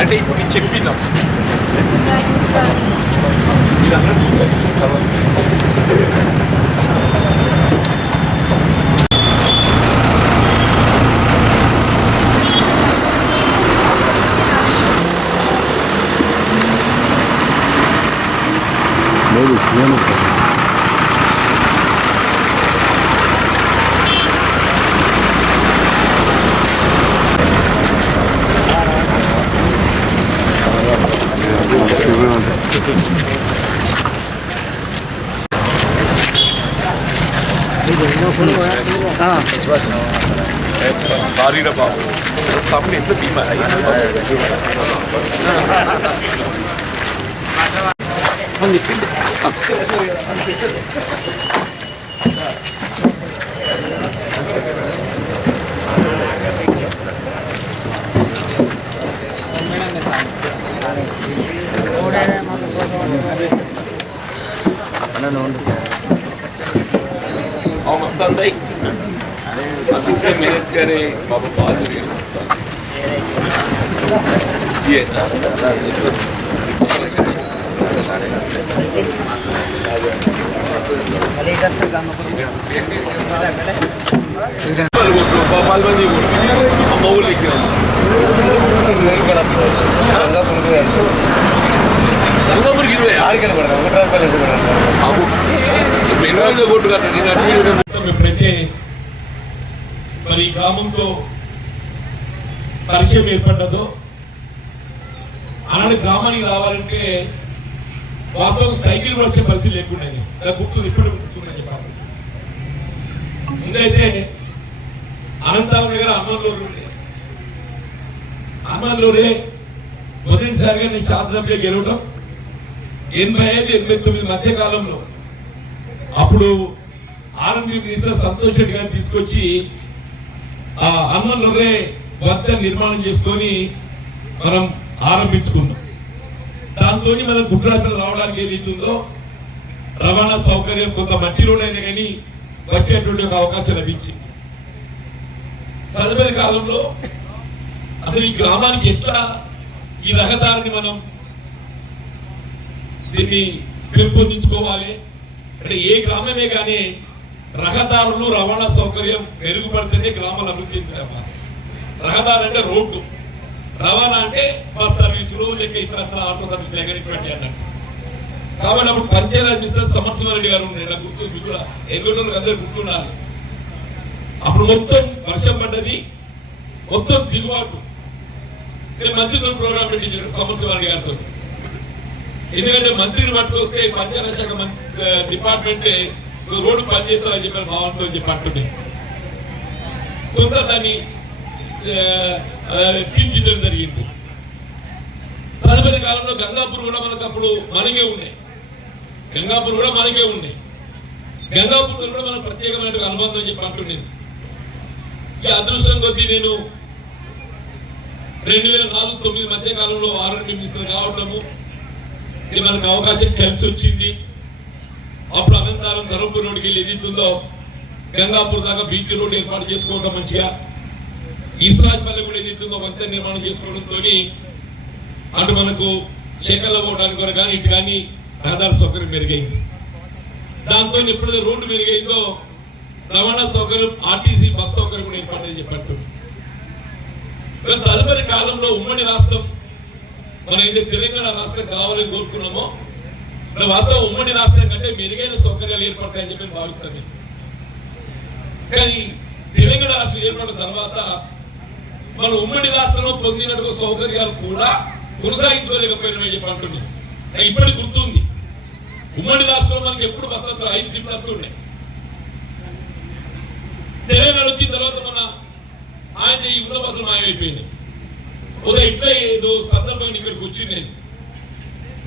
అంటే ఇప్పుడు నేను చెప్పినా సారీ రా బాబు తప్పుడు ఎంత బీమా मेहनत करे बाबा बाद ये మరి ఈ గ్రామంతో పరిచయం ఏర్పడ్డదో అలాంటి గ్రామానికి రావాలంటే వాస్తవం సైకిల్ వచ్చే పరిస్థితి లేకుండానే నాకు గుర్తుంది, ఇప్పుడు గుర్తుందని చెప్పాలి. ముందైతే అనంతరం దగ్గర హనుమాన్లోనే మొదటిసారిగా నేను శాసనసభ్యులు గెలవడం 85-89 మధ్య కాలంలో అప్పుడు ఆర్ఎంపీ మినిస్టర్ సంతోష్ రెడ్డి గారిని తీసుకొచ్చి ఆ హనుమాన్లోనే వద్ద నిర్మాణం చేసుకొని మనం ఆరంభించుకున్నాం. దాంతో మనం గుట్రాజపల్లి రావడానికి ఏదైతుందో రవాణా సౌకర్యం కొంత మట్టి రోడ్ అయినా కానీ వచ్చేటువంటి ఒక అవకాశం లభించింది. తదుపరి కాలంలో అసలు ఈ గ్రామానికి ఎట్లా ఈ రహదారిని మనం దీన్ని పెంపొందించుకోవాలి అంటే ఏ గ్రామమే కానీ రహదారులు రవాణా సౌకర్యం మెరుగుపడితేనే గ్రామాలు అభివృద్ధి చెందుతాయి. రహదారు అంటే రోడ్డు, రవాణా అంటే బస్ సర్వీసులు లేక ఇతర ఆటో సర్వీసులు ఎక్కడికి అన్నట్టు. కాబట్టి అప్పుడు పంచాయతీ మినిస్టర్ సమర్థిరెడ్డి గారు ఉండే గుర్తు ఎన్నికలకు అందరూ గుర్తున్నారు. అప్పుడు మొత్తం వర్షం పడ్డది, మొత్తం దిగుబాటు మంత్రిత్వ ప్రోగ్రాం పెట్టించారు సమర్థిరెడ్డి గారితో. ఎందుకంటే మంత్రిని పట్టుకొస్తే పంచాయతీ శాఖ డిపార్ట్మెంట్ రోడ్డు పనిచేస్తారని చెప్పిన భావంతో చెప్పండి కొంత దాన్ని తీర్చిదిద్దడం జరిగింది. తదుపరి కాలంలో గంగాపూర్ కూడా మనకు అప్పుడు మనకే ఉన్నాయి, గంగాపూర్ కూడా మనకు ప్రత్యేకమైన అనుబంధం చెప్పి అంటుండేది. ఈ అదృష్టం కొద్దీ నేను 2004-09 మధ్య కాలంలో ఆర్ఎంపీ మినిస్టర్ కావటము ఇది మనకు అవకాశం కలిసి వచ్చింది. అప్పుడు అనంతరం ధర్మపూర్ రోడ్డుకి వెళ్ళి ఎదుగుతుందో గంగాపూర్ దాకా బీటీ రోడ్ ఏర్పాటు చేసుకోవడం మంచిగా, ఈశ్వరాజ్పల్లి కూడా ఎదుగుతుందో వంతెన నిర్మాణం చేసుకోవడంతో అటు మనకు శేఖర్లో పోవడానికి కూడా కానీ ఇటు కానీ రహదారి సౌకర్యం మెరుగైంది. దాంతో ఎప్పుడైతే రోడ్డు మెరుగైందో రవాణా సౌకర్యం ఆర్టీసీ బస్ సౌకర్యం కూడా ఏర్పాటని చెప్పట్టు. తదుపరి కాలంలో ఉమ్మడి రాష్ట్రం మనం అయితే తెలంగాణ రాష్ట్రం కావాలని కోరుకున్నామో వాస్తవం ఉమ్మడి రాష్ట్రం కంటే మెరుగైన సౌకర్యాలు ఏర్పడతాయని చెప్పి భావిస్తాను. కానీ తెలంగాణ రాష్ట్రం ఏర్పడిన తర్వాత మన ఉమ్మడి రాష్ట్రంలో పొందినట్టు సౌకర్యాలు కూడా కొనసాగించలేకపోయినా చెప్పి అంటున్నాం. ఇప్పటికి గుర్తుంది, ఉమ్మడి రాష్ట్రంలో మనకి ఎప్పుడు బస్సు 5 ట్రిప్లు వస్తుండే. తెలంగాణ వచ్చిన తర్వాత మన ఆయన ఈ ఉన్న బస్సులు మాయమైపోయినాయి. ఉదయం ఇట్లా ఏదో సందర్భంగా ఇక్కడికి వచ్చింది.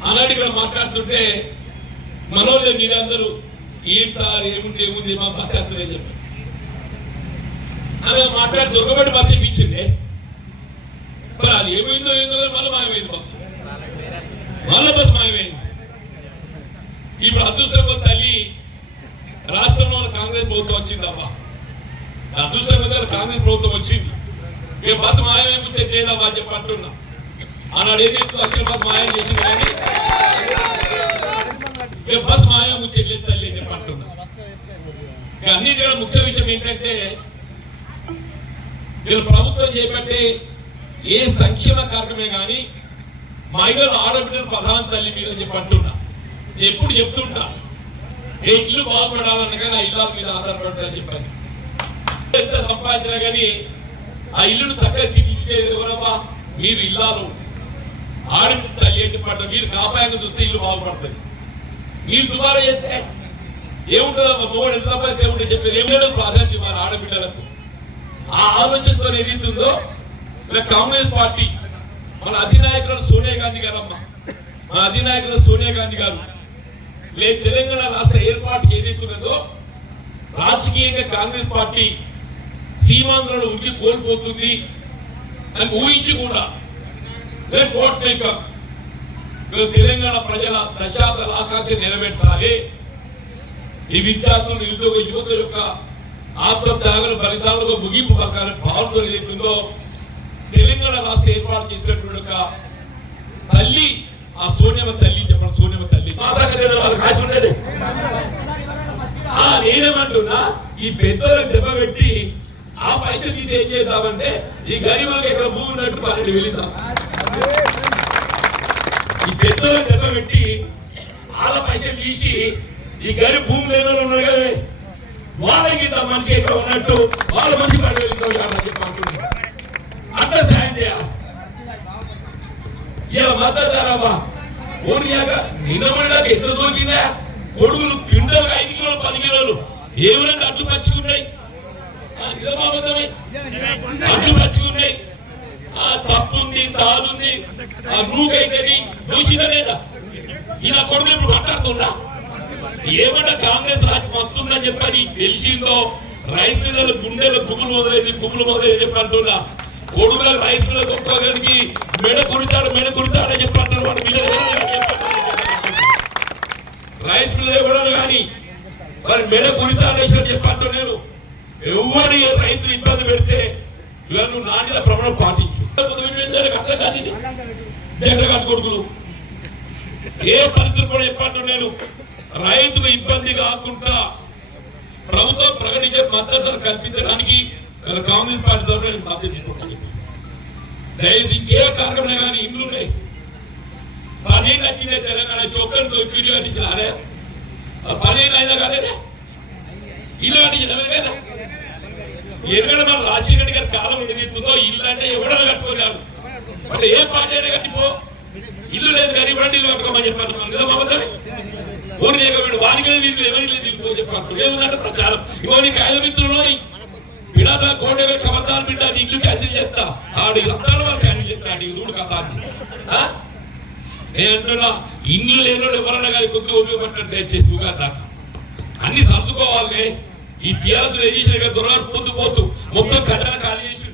ఆనాడు ఇక్కడ మాట్లాడుతుంటే మనోళ్ళు మీరందరూ ఏం సార్ ఏముంది మా బస్సు వేస్తుందని చెప్పారు. అలా మాట్లాడి దొరకబడి బస్సు ఇప్పించింది. మరి అది ఏమైందో మళ్ళీ మాయమైంది బస్సు, బస్సు మాయమైంది. ఇప్పుడు అదృష్టం తల్లి రాష్ట్రంలో కాంగ్రెస్ ప్రభుత్వం వచ్చింది. అబ్బా అదృష్టం కాంగ్రెస్ ప్రభుత్వం వచ్చింది. ఇక బస్సు మాయమైపోతే లేదబ్బా చెప్పి అంటున్నా. ఆనాడు ఏదైతే అఖిల బస్ మాయం చేసింది కానీ బస్ మాయం ముచ్చట్లేదు తల్లి అని చెప్పంటున్నా. అన్నిటికన్నా ముఖ్య విషయం ఏంటంటే వీళ్ళు ప్రభుత్వం చేపట్టే ఏ సంక్షేమ కార్యక్రమే కానీ మహిళలు ఆడబిడ్డలు ప్రధాన తల్లి మీద చెప్పంటున్నా. ఎప్పుడు చెప్తుంటా ఏ ఇల్లు బాగుపడాలన్న కానీ ఆ ఇళ్ళ మీద ఆధారపడాలని చెప్పాను. ఎంత సంపాదించినా కానీ ఆ ఇల్లును చక్కగా తీర్చిదిద్దేది ఎవరమ్మా? మీరు ఇల్లాలు ఆడబిడ్డ తల్లి అని చెప్పంట. మీరు కాపాయంగా చూస్తే ఇల్లు బాగుపడుతుంది. మీరు దుబారా చేస్తే ఏముంటుందమ్మా? మూడు ఎంత సంపాదిస్తే ఏముంటుంది చెప్పేది ఏం ప్రాధాన్యత ఇవ్వాలి ఆడబిడ్డలకు. ఆ ఆలోచనతో ఏదైతుందో ఇలా కాంగ్రెస్ పార్టీ మన అధినాయకులు సోనియా గాంధీ గారమ్మా, మన అధినాయకులు సోనియా గాంధీ గారు లేదు తెలంగాణ రాష్ట్ర ఏర్పాటుకి ఏదైతున్నదో రాజకీయంగా కాంగ్రెస్ పార్టీ సీమాంధ్రలో ఉనికి కోల్పోతుంది అని ఊహించి కూడా తెలంగాణ ప్రజల దశాబ్దాల ఆకాంక్ష నెరవేర్చాలి. ఈ విద్యార్థులు నిరుద్యోగ యువకుల యొక్క ఆత్మత్యాగాల ఫలితాలకు ముగింపు పలకాలని భావనతో ఏదైతుందో తెలంగాణ రాష్ట్ర ఏర్పాటు చేసినటువంటి ఒక తల్లి ఆ సోనియమ్మ తల్లి చెప్పండి. సోనియమ్మ తల్లి కాశ ఉండేది. నేనేమంటున్నా ఈ పెద్దోళ్ళకి దెబ్బ పెట్టి ఆ పైసలు తీసి ఏం చేద్దామంటే ఈ గరీబులకు ఇక్కడ భూమి ఉన్నట్టు 12 వెళ్తాం. ఈ పెద్దోళ్ళకి దెబ్బ పెట్టి వాళ్ళ పైసలు తీసి ఈ గరీబ్ భూమి లేని వాళ్ళు ఉన్నారు కదా వాళ్ళకి మనిషి ఇక్కడ ఉన్నట్టు వాళ్ళ మంచి 12 వెళ్తాం చెప్పంటున్నా. అంత సాయం చేయాలి. ఇలా మద్దతారామా ఓడియాక నిన్నమడిదాకా ఎట్లా దొరికిందా? కొడుకులు క్వింటల్ 5 కిలోలు 10 కిలోలు ఏమైనా అట్లు పచ్చుకున్నాయి. అట్లు పచ్చుకున్నాయి. తప్పుంది తాదుంది రూకైతుంది దూషిత లేదా? ఇలా కొడుకు ఇప్పుడు మాట్లాడుతుందా? ఏమన్నా కాంగ్రెస్ రాజ్యం వస్తుందని చెప్పని తెలిసిందో రైతు పిల్లలు గుండెలు గుబులు మొదలైంది చెప్పంటున్నా. కొడుకుల రైతు పిల్లలు ఒక్కొక్కరికి మెడ కుడతాడని చెప్పంటారు. వాడు రైతు పిల్లలు ఇవ్వడం కానీ వారి మెడ కుడతాడని చెప్పంటారు. నేను ఎవరి రైతులు ఇబ్బంది పెడితే ఇవన్నీ నాణ్యత ప్రమాణం పాటించు. జగన్ కొడుకులు ఏ పరిస్థితులు కూడా చెప్పంటారు. నేను రైతుకు ఇబ్బంది కాకుండా ప్రభుత్వం ప్రకటించే మద్దతు కల్పించడానికి కాంగ్రెస్ పార్టీ తరఫున నేను మద్దతు తీసుకుంటాను. దయచేసి ఇంకే కార్యక్రమం కానీ ఇండ్లు ఉన్నాయి 15 వచ్చిందే తెలంగాణ చొక్కలు వీడియో కట్టించినారే 15 అయినా కానీ ఇల్లు కట్టించిన కదా. ఎక్కడ మన రాజశేఖర గారి కాలం ఎదుగుతుందో ఇల్లు అంటే ఎవడన్నా కట్టుకోలేరు. అంటే ఏ పార్టీ అయినా కట్టిపో ఇల్లు లేదు కానీ ఇవ్వండి ఇల్లు కట్టుకోమని చెప్పాను. నిజమవుతుంది ఓడి లేకపోతే వారికి వీళ్ళు ఎవరి లేదు చెప్పారు. ఏముందంటే ప్రచారం ఇవన్నీ కాయల మిత్రులు పిడాదా కోటవే కబద్దాలు బిడ్డ ఇల్లు క్యాన్సిల్ చేస్తా ఆడు అంతాను వాళ్ళు క్యాన్సిల్ చేస్తాడు. ఈ దూడు కథ నేను అంటున్నా ఇల్లు లేని వాళ్ళు ఎవరన్నా కానీ కొద్దిగా ఉపయోగపడ్డారు. దయచేసి ఉగాదా అన్ని సర్దుకోవాలి. ఈ టీఆర్ఎస్ రిజిస్టర్ దొరగారు పోతూ మొత్తం కట్టన ఖాళీ చేసి